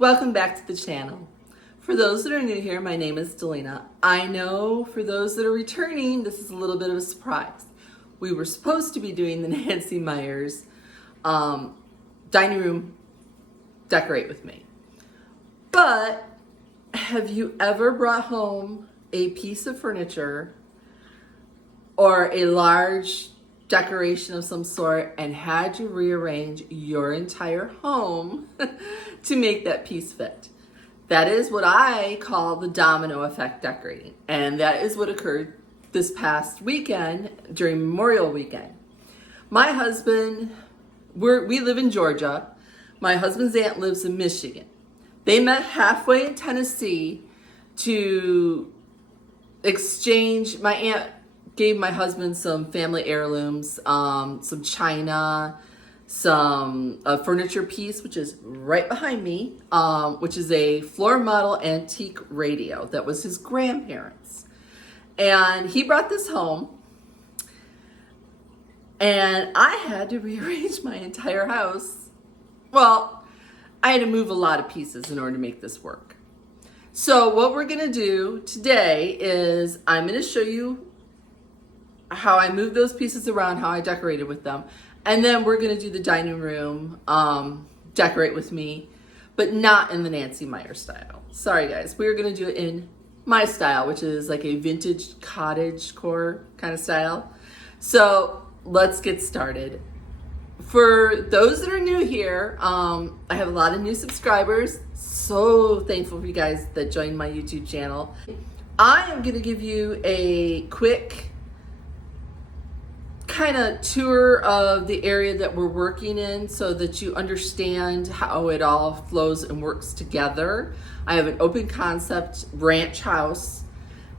Welcome back to the channel. For those that are new here, my name is Delina. I know for those that are returning, this is a little bit of a surprise. We were supposed to be doing the Nancy Meyers dining room decorate with me. But have you ever brought home a piece of furniture or a large decoration of some sort and had to rearrange your entire home to make that piece fit? That is what I call the domino effect decorating. And that is what occurred this past weekend during Memorial Weekend. My husband, we live in Georgia. My husband's aunt lives in Michigan. They met halfway in Tennessee to exchange. My aunt gave my husband some family heirlooms, some china, some furniture piece, which is right behind me, which is a floor model antique radio that was his grandparents. And he brought this home, and I had to rearrange my entire house. Well, I had to move a lot of pieces in order to make this work. So what we're gonna do today is I'm gonna show you how I moved those pieces around, how I decorated with them. And then we're gonna do the dining room, decorate with me, but not in the Nancy Meyers style. Sorry guys, we're gonna do it in my style, which is like a vintage cottage core kind of style. So let's get started. For those that are new here, I have a lot of new subscribers. So thankful for you guys that joined my YouTube channel. I am gonna give you a quick kind of tour of the area that we're working in so that you understand how it all flows and works together. I have an open concept ranch house,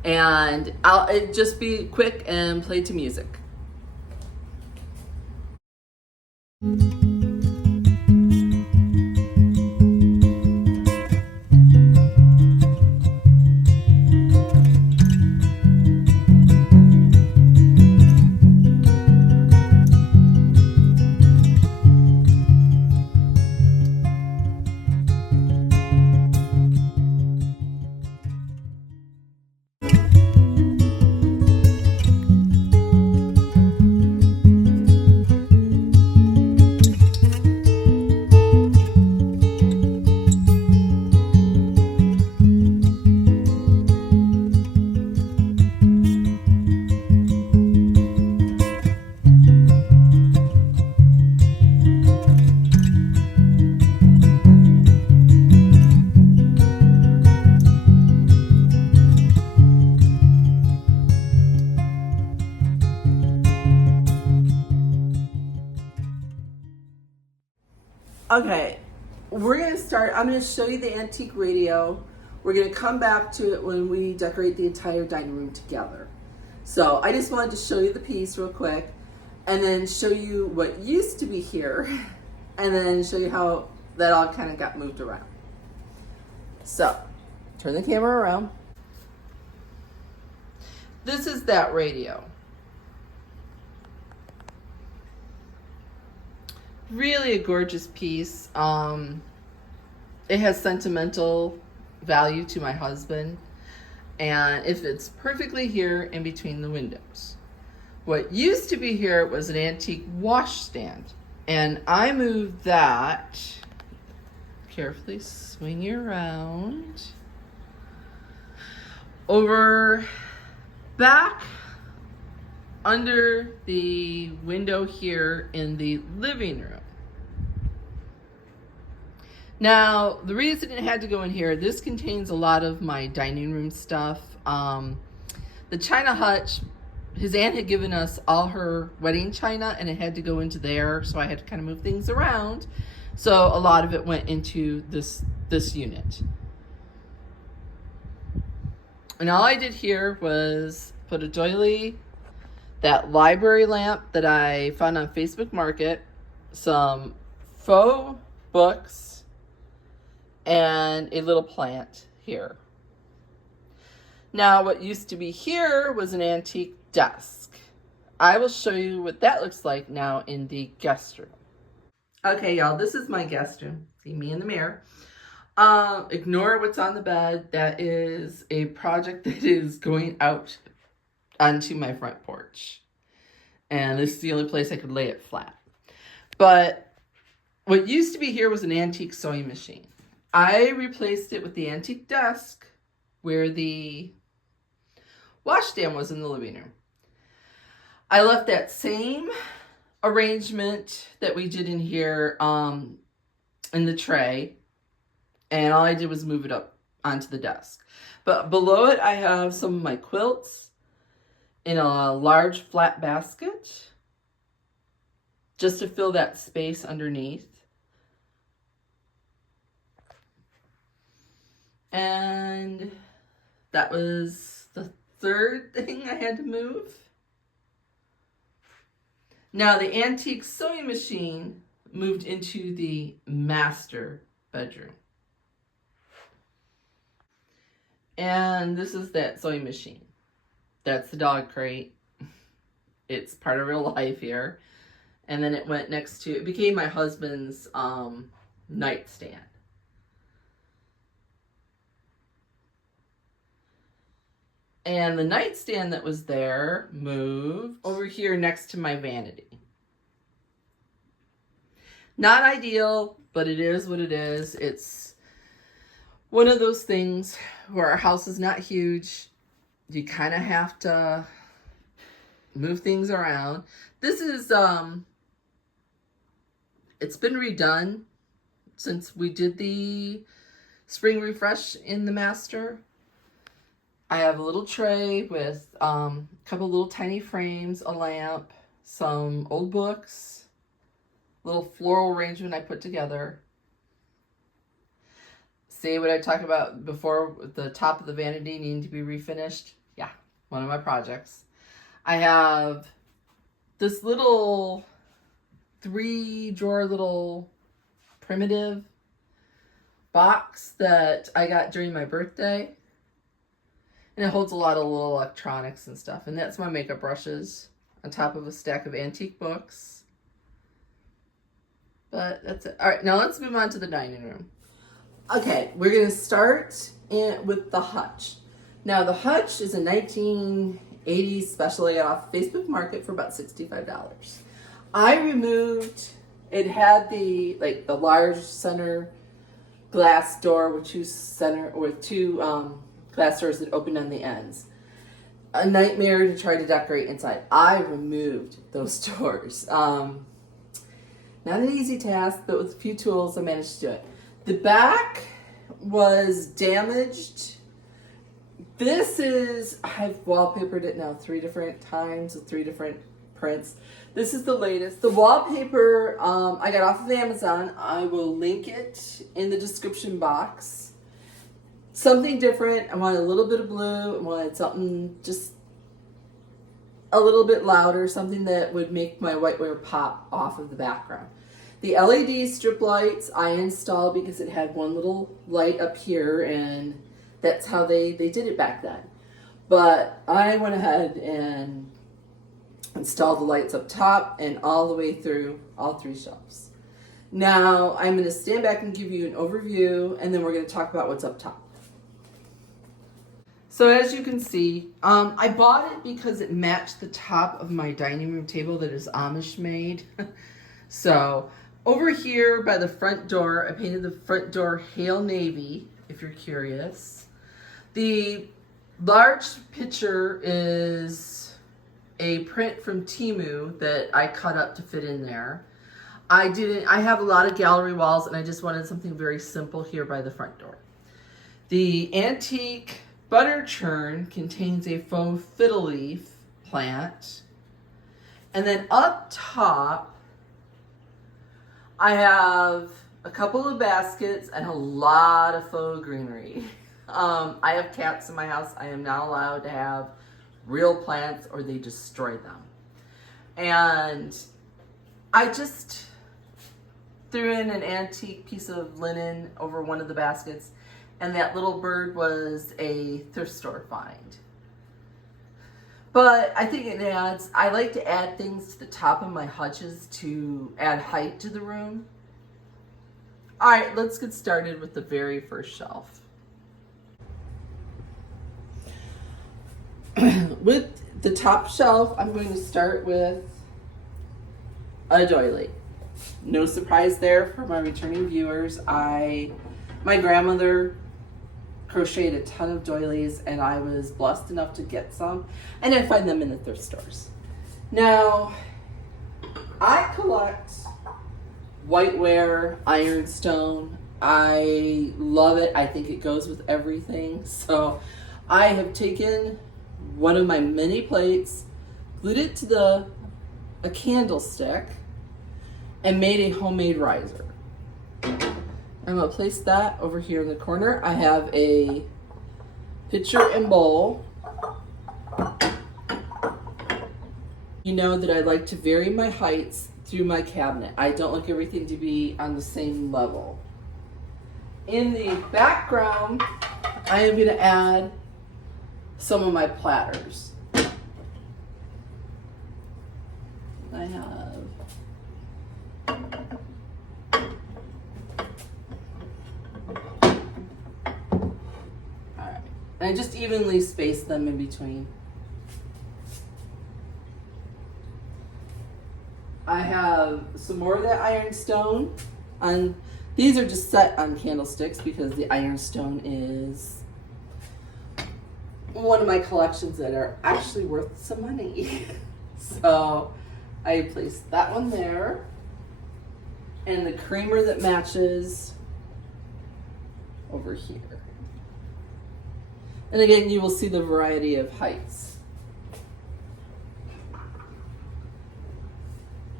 and it'll just be quick and play to music. Okay, we're gonna start. I'm gonna show you the antique radio. We're gonna come back to it when we decorate the entire dining room together. So I just wanted to show you the piece real quick and then show you what used to be here and then show you how that all kind of got moved around. So turn the camera around. This is that radio. Really a gorgeous piece. It has sentimental value to my husband, and it fits perfectly here in between the windows. What used to be here was an antique washstand, and I moved that, carefully swing you around, over back under the window here in the living room. Now, the reason it had to go in here, this contains a lot of my dining room stuff. The china hutch, his aunt had given us all her wedding china and it had to go into there, so I had to kind of move things around. So a lot of it went into this unit. And all I did here was put a doily, that library lamp that I found on Facebook Market, some faux books, and a little plant here. Now, what used to be here was an antique desk. I will show you what that looks like now in the guest room. Okay, y'all, this is my guest room. See me in the mirror. Ignore what's on the bed. That is a project that is going out onto my front porch. And this is the only place I could lay it flat. But what used to be here was an antique sewing machine. I replaced it with the antique desk where the washstand was in the living room. I left that same arrangement that we did in here in the tray, and all I did was move it up onto the desk. But below it, I have some of my quilts in a large flat basket just to fill that space underneath. And that was the third thing I had to move. Now the antique sewing machine moved into the master bedroom. And this is that sewing machine. That's the dog crate. It's part of real life here. And then it went next to, it became my husband's nightstand. And the nightstand that was there moved over here next to my vanity. Not ideal, but it is what it is. It's one of those things where our house is not huge. You kind of have to move things around. This is, it's been redone since we did the spring refresh in the master. I have a little tray with a couple little tiny frames, a lamp, some old books, little floral arrangement I put together. See what I talked about before with the top of the vanity needing to be refinished? Yeah, one of my projects. I have this little 3-drawer little primitive box that I got during my birthday. And it holds a lot of little electronics and stuff. And that's my makeup brushes on top of a stack of antique books. But that's it. All right, now let's move on to the dining room. Okay, we're going to start with the hutch. Now, the hutch is a 1980s special I got off Facebook Market for about $65. I removed, it had the large center glass door with two glass doors that opened on the ends. A nightmare to try to decorate inside. I removed those doors. Not an easy task, but with a few tools I managed to do it. The back was damaged. I've wallpapered it now 3 different times with 3 different prints. This is the latest. The wallpaper I got off of Amazon. I will link it in the description box. Something different. I wanted a little bit of blue. I wanted something just a little bit louder, something that would make my whiteware pop off of the background. The LED strip lights I installed because it had one little light up here, and that's how they did it back then. But I went ahead and installed the lights up top and all the way through all 3 shelves. Now I'm going to stand back and give you an overview, and then we're going to talk about what's up top. So as you can see, I bought it because it matched the top of my dining room table that is Amish made. So over here by the front door, I painted the front door Hail Navy, if you're curious. The large picture is a print from Temu that I cut up to fit in there. I have a lot of gallery walls, and I just wanted something very simple here by the front door. The antique butter churn contains a faux fiddle leaf plant. And then up top, I have a couple of baskets and a lot of faux greenery. I have cats in my house. I am not allowed to have real plants or they destroy them. And I just threw in an antique piece of linen over one of the baskets, and that little bird was a thrift store find. But I think I like to add things to the top of my hutches to add height to the room. All right, let's get started with the very first shelf. With the top shelf, I'm going to start with a doily. No surprise there for my returning viewers. My grandmother crocheted a ton of doilies, and I was blessed enough to get some, and I find them in the thrift stores. Now, I collect whiteware, ironstone. I love it. I think it goes with everything. So I have taken one of my mini plates, glued it to a candlestick, and made a homemade riser. I'm gonna place that over here in the corner. I have a pitcher and bowl. You know that I like to vary my heights through my cabinet. I don't like everything to be on the same level. In the background, I am gonna add some of my platters. I have and I just evenly space them in between. I have some more of that ironstone. These are just set on candlesticks because the ironstone is one of my collections that are actually worth some money. So I placed that one there. And the creamer that matches over here. And again, you will see the variety of heights.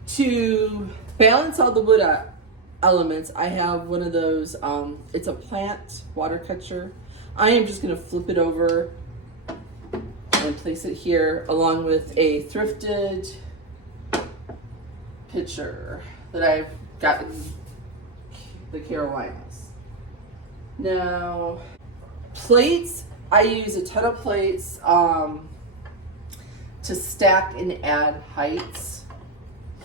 To balance all the wood elements, I have one of those, it's a plant water catcher. I am just gonna flip it over and place it here along with a thrifted pitcher that I've gotten the Carolinas. Now, plates, I use a ton of plates to stack and add heights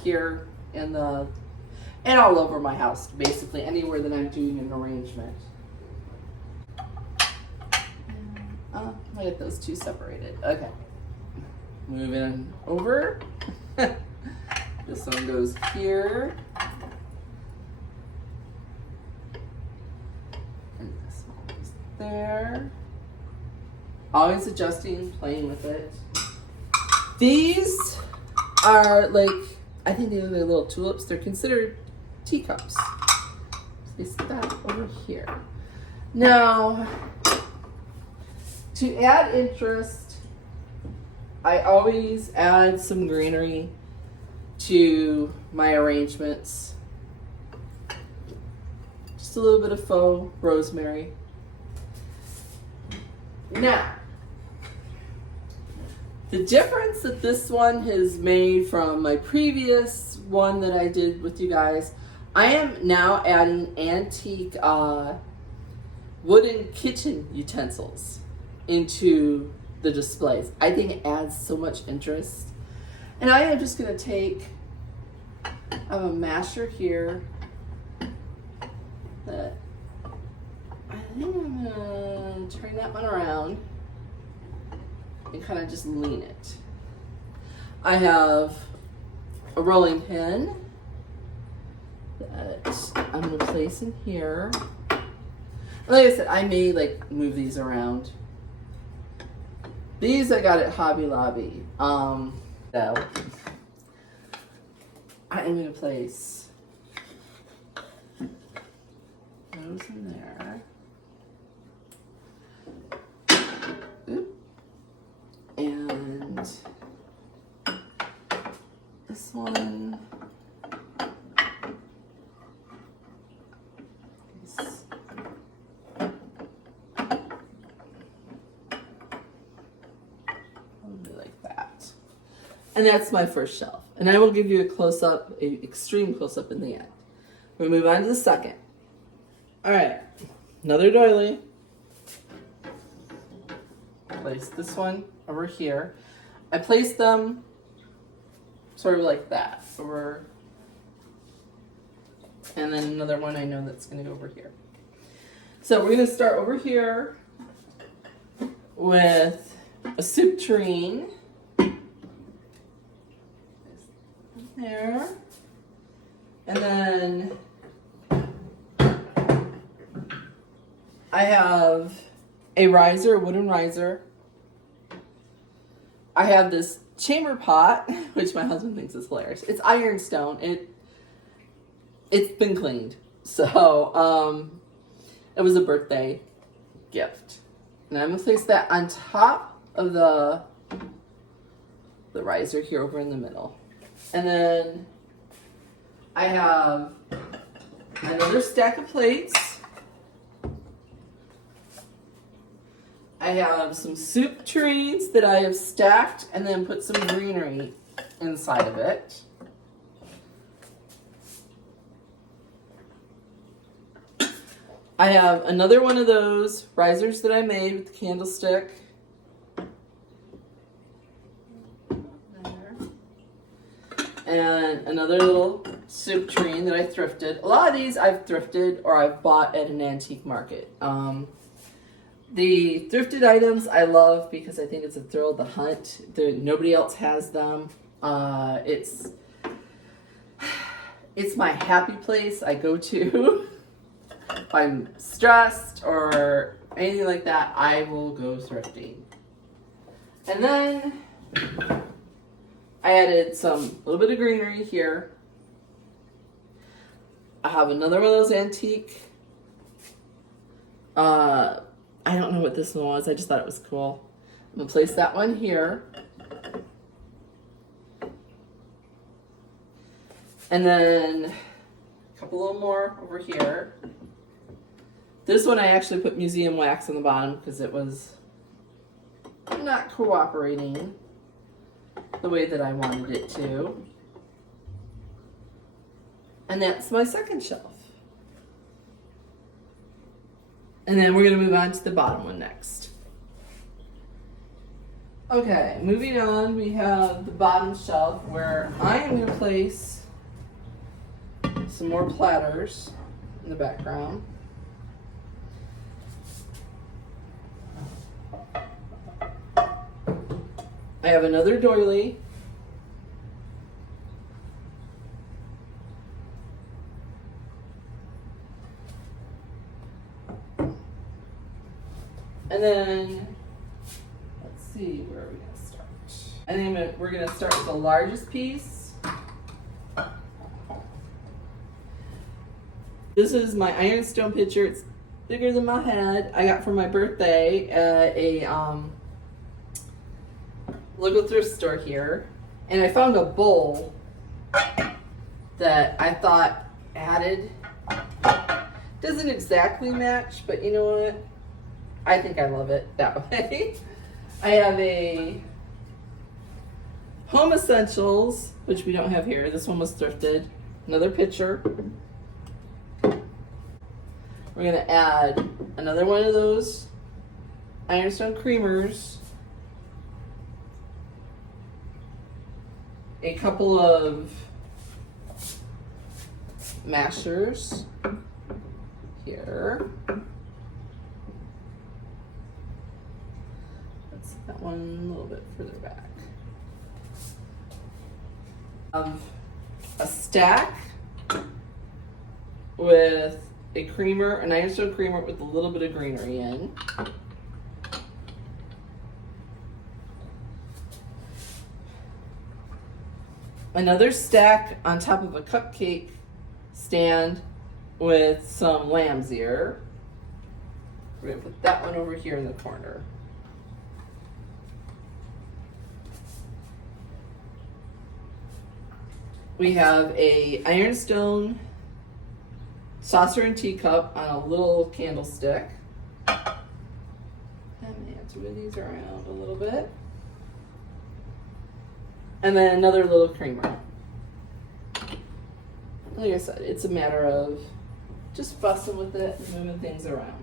here and all over my house, basically anywhere that I'm doing an arrangement. I get those two separated. Okay, moving over. This one goes here. And this one goes there. Always adjusting, playing with it. These are like, I think they're little tulips. They're considered teacups. So they sit that over here. Now, to add interest, I always add some greenery to my arrangements. Just a little bit of faux rosemary. Now, the difference that this one has made from my previous one that I did with you guys, I am now adding antique wooden kitchen utensils into the displays. I think it adds so much interest. And I am just going to take a masher here that I think I'm going to turn that one around and kind of just lean it. I have a rolling pin that I'm going to place in here. Like I said, I may move these around. These I got at Hobby Lobby. So I am going to place those in there. Oop. And this one. And that's my first shelf. And I will give you a close-up, an extreme close-up in the end. We move on to the second. All right, another doily. Place this one over here. I place them sort of like that, over And then another one I know that's going to go over here. So we're going to start over here with a soup tureen. There. And then I have a riser, a wooden riser. I have this chamber pot, which my husband thinks is hilarious. It's ironstone. It's been cleaned. So it was a birthday gift. And I'm going to place that on top of the riser here over in the middle. And then I have another stack of plates. I have some soup tureens that I have stacked and then put some greenery inside of it. I have another one of those risers that I made with the candlestick. There. And another little soup tureen that I thrifted. A lot of these I've thrifted or I've bought at an antique market. The thrifted items I love because I think it's a thrill to hunt. Nobody else has them. It's my happy place I go to. If I'm stressed or anything like that, I will go thrifting. And then I added a little bit of greenery here. I have another one of those antique. I don't know what this one was. I just thought it was cool. I'm going to place that one here. And then a couple little more over here. This one I actually put museum wax on the bottom because it was not cooperating the way that I wanted it to. And that's my second shelf. And then we're going to move on to the bottom one next. Okay, moving on, we have the bottom shelf where I am going to place some more platters in the background. I have another doily. And then, let's see, where are we going to start? I think we're going to start with the largest piece. This is my ironstone pitcher. It's bigger than my head. I got for my birthday at a local thrift store here. And I found a bowl that I thought added. Doesn't exactly match, but you know what? I think I love it that way. I have a Home Essentials, which we don't have here. This one was thrifted. Another pitcher. We're going to add another one of those ironstone creamers. A couple of mashers here. That one a little bit further back. A stack with a creamer, an ironstone creamer with a little bit of greenery in. Another stack on top of a cupcake stand with some lamb's ear. We're going to put that one over here in the corner. We have a ironstone saucer and teacup on a little candlestick. I'm going to move these around a little bit. And then another little creamer. Like I said, it's a matter of just fussing with it and moving things around.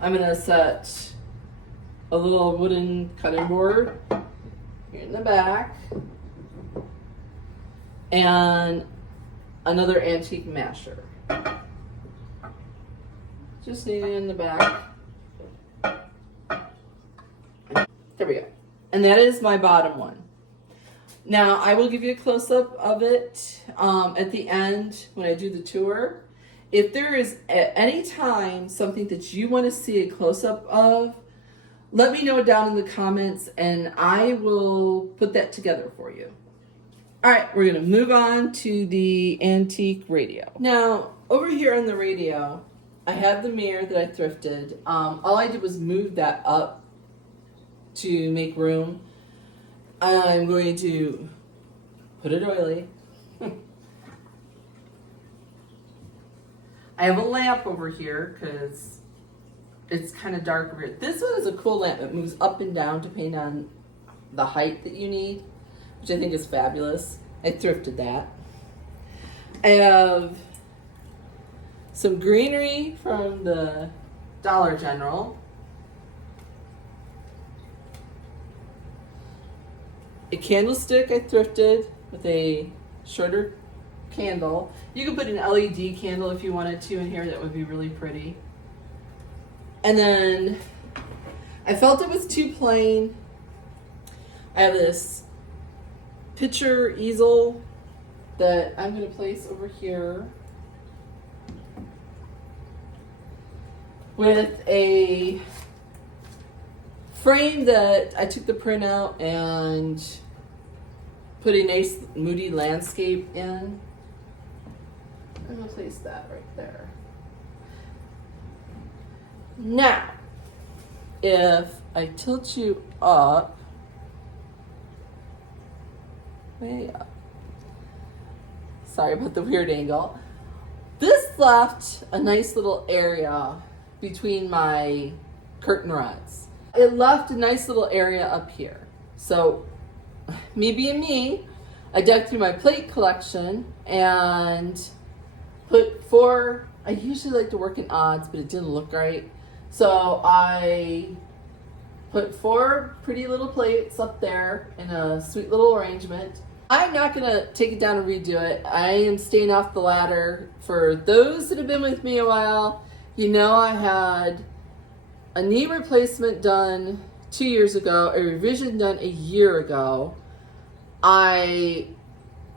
I'm going to set a little wooden cutting board here in the back. And another antique masher. Just need it in the back. There we go. And that is my bottom one. Now, I will give you a close-up of it at the end when I do the tour. If there is at any time something that you want to see a close-up of, let me know down in the comments and I will put that together for you. All right, we're going to move on to the antique radio. Now, over here on the radio, I have the mirror that I thrifted. All I did was move that up to make room. I'm going to put it oily. I have a lamp over here because it's kind of dark over here. This one is a cool lamp. It moves up and down depending on the height that you need, which I think is fabulous. I thrifted that. I have some greenery from the Dollar General. A candlestick I thrifted with a shorter candle. You could put an LED candle if you wanted to in here. That would be really pretty. And then I felt it was too plain. I have this picture easel that I'm going to place over here with a frame that I took the print out and put a nice moody landscape in. I'm going to place that right there. Now, if I tilt you up, way up, sorry about the weird angle, this left a nice little area between my curtain rods. It left a nice little area up here. So, me being me, I dug through my plate collection and put four. I usually like to work in odds, but it didn't look right. So I put four pretty little plates up there in a sweet little arrangement. I'm not gonna take it down and redo it. I am staying off the ladder. For those that have been with me a while, you know I had a knee replacement done 2 years ago, a revision done a year ago. I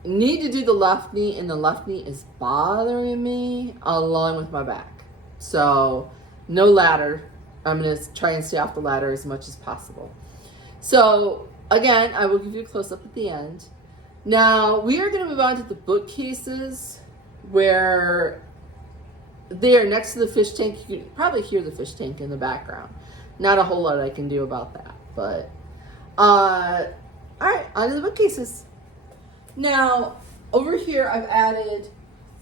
need to do the left knee, and the left knee is bothering me along with my back. So no ladder. I'm going to try and stay off the ladder as much as possible. So again, I will give you a close-up at the end. Now we are going to move on to the bookcases, where they are next to the fish tank. You can probably hear the fish tank in the background. Not a whole lot I can do about that, but all right, on to the bookcases. Now, over here, I've added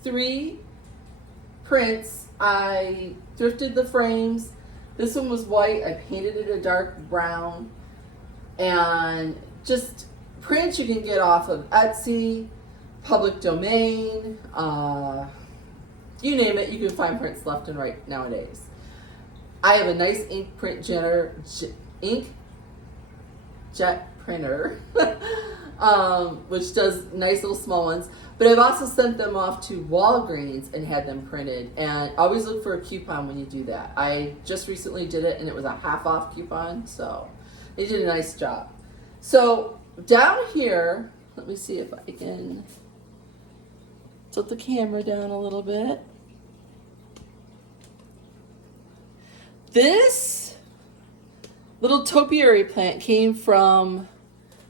3 prints. I thrifted the frames. This one was white. I painted it a dark brown. And just prints you can get off of Etsy, public domain, you name it, you can find prints left and right nowadays. I have a nice inkjet printer, which does nice little small ones. But I've also sent them off to Walgreens and had them printed. And always look for a coupon when you do that. I just recently did it and it was a half off coupon, so they did a nice job. So down here, let me see if I can tilt the camera down a little bit. This little topiary plant came from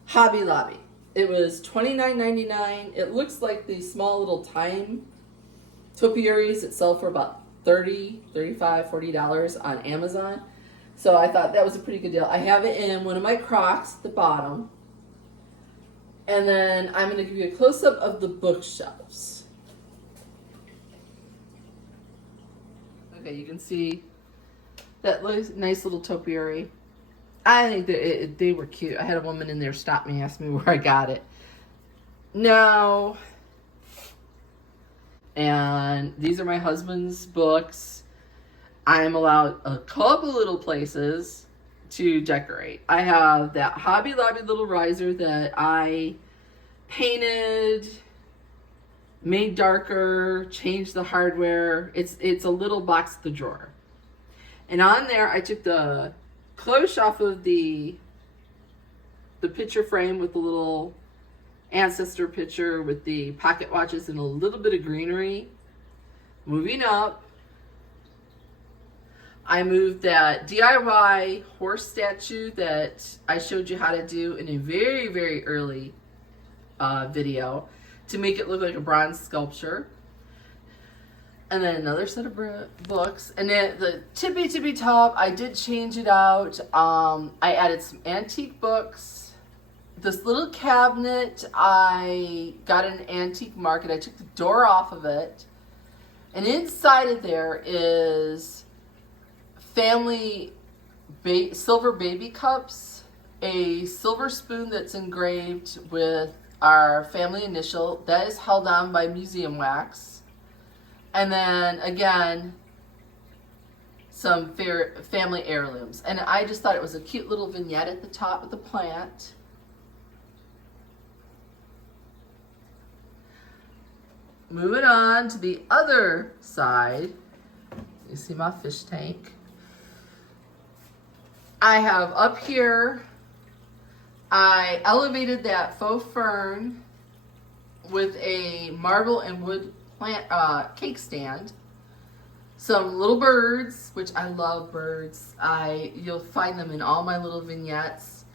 Hobby Lobby. It was $29.99. It looks like these small little time topiaries that sell for about $30, $35, $40 on Amazon. So I thought that was a pretty good deal. I have it in one of my Crocs at the bottom. And then I'm going to give you a close-up of the bookshelves. Okay, you can see that nice little topiary. I think that they were cute. I had a woman in there stop me, ask me where I got it. Now, and these are my husband's books. I am allowed a couple little places to decorate. I have that Hobby Lobby little riser that I painted made darker, changed the hardware. It's a little box at the drawer. And on there, I took the closure off of the picture frame with the little ancestor picture with the pocket watches and a little bit of greenery. Moving up, I moved that DIY horse statue that I showed you how to do in a very, very early video to make it look like a bronze sculpture. And then another set of books. And then the tippy top, I did change it out. I added some antique books. This little cabinet, I got at an antique market. I took the door off of it. And inside of there is family silver baby cups, a silver spoon that's engraved with our family initial that is held on by museum wax, and then again some family heirlooms. And I just thought it was a cute little vignette at the top of the plant. Moving on to the other side, you see my fish tank. I have up here, I elevated that faux fern with a marble and wood plant cake stand. Some little birds, which I love birds. You'll find them in all my little vignettes.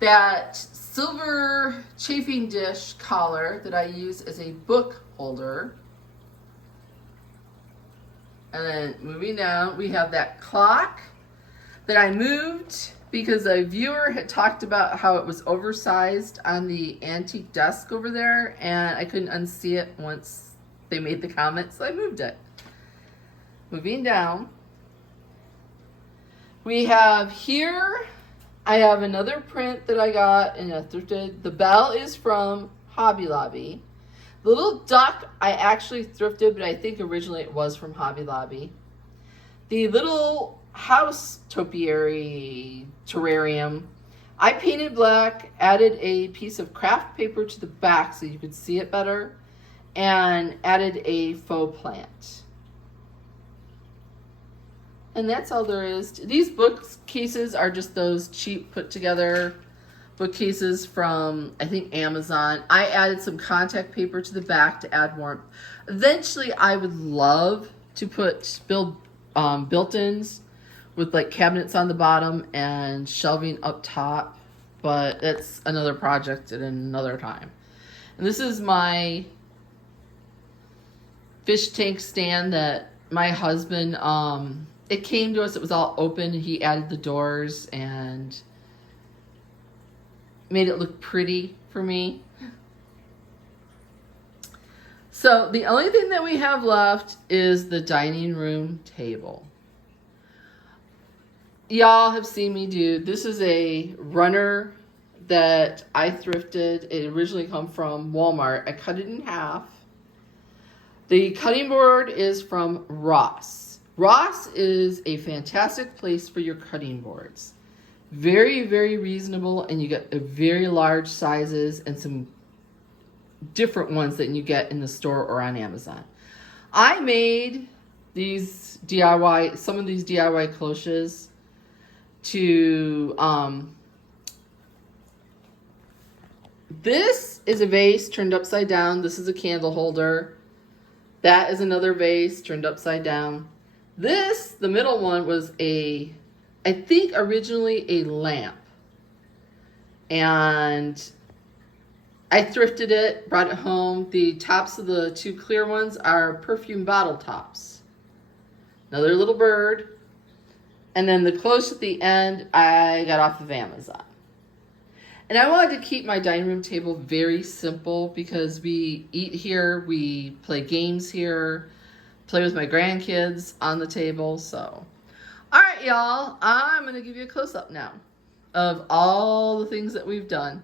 That silver chafing dish collar that I use as a book holder. And then moving down, we have that clock that I moved because a viewer had talked about how it was oversized on the antique desk over there, and I couldn't unsee it once they made the comment, so I moved it. Moving down, we have here, I have another print that I got in a thrifted. The bell is from Hobby Lobby. The little duck I actually thrifted, but I think originally it was from Hobby Lobby. The little house topiary terrarium, I painted black, added a piece of craft paper to the back so you could see it better, and added a faux plant. And that's all there is. These bookcases are just those cheap put together bookcases from, I think, Amazon. I added some contact paper to the back to add warmth. Eventually, I would love to build built-ins with like cabinets on the bottom and shelving up top, but that's another project at another time. And this is my fish tank stand that my husband, it came to us, it was all open. He added the doors and made it look pretty for me. So the only thing that we have left is the dining room table. Y'all have seen me do, this is a runner that I thrifted. It originally come from Walmart. I cut it in half. The cutting board is from Ross. Ross is a fantastic place for your cutting boards. Very, very reasonable, and you get very large sizes and some different ones that you get in the store or on Amazon. I made these DIY, some of these DIY cloches to, this is a vase turned upside down. This is a candle holder. That is another vase turned upside down. This, the middle one, was I think originally a lamp. And I thrifted it, brought it home. The tops of the two clear ones are perfume bottle tops. Another little bird. And then the cloche at the end, I got off of Amazon. And I wanted to keep my dining room table very simple because we eat here, we play games here, play with my grandkids on the table. So, all right, y'all, I'm going to give you a close-up now of all the things that we've done.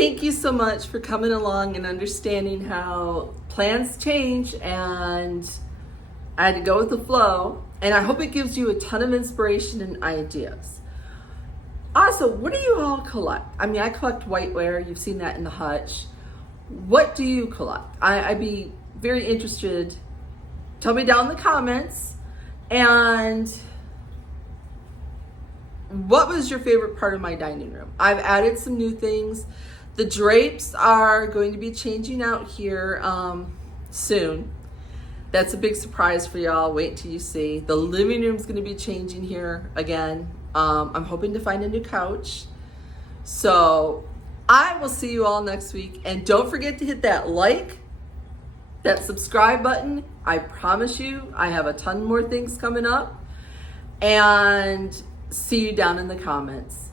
thank you so much for coming along and understanding how plans change, and I had to go with the flow, and I hope it gives you a ton of inspiration and ideas. Also, what do you all collect? I mean, I collect whiteware. You've seen that in the hutch. What do you collect? I'd be very interested. Tell me down in the comments. And what was your favorite part of my dining room? I've added some new things. The drapes are going to be changing out here soon. That's a big surprise for y'all. Wait till you see. The living room's going to be changing here again. I'm hoping to find a new couch. So I will see you all next week. And don't forget to hit that like, that subscribe button. I promise you, I have a ton more things coming up. And see you down in the comments.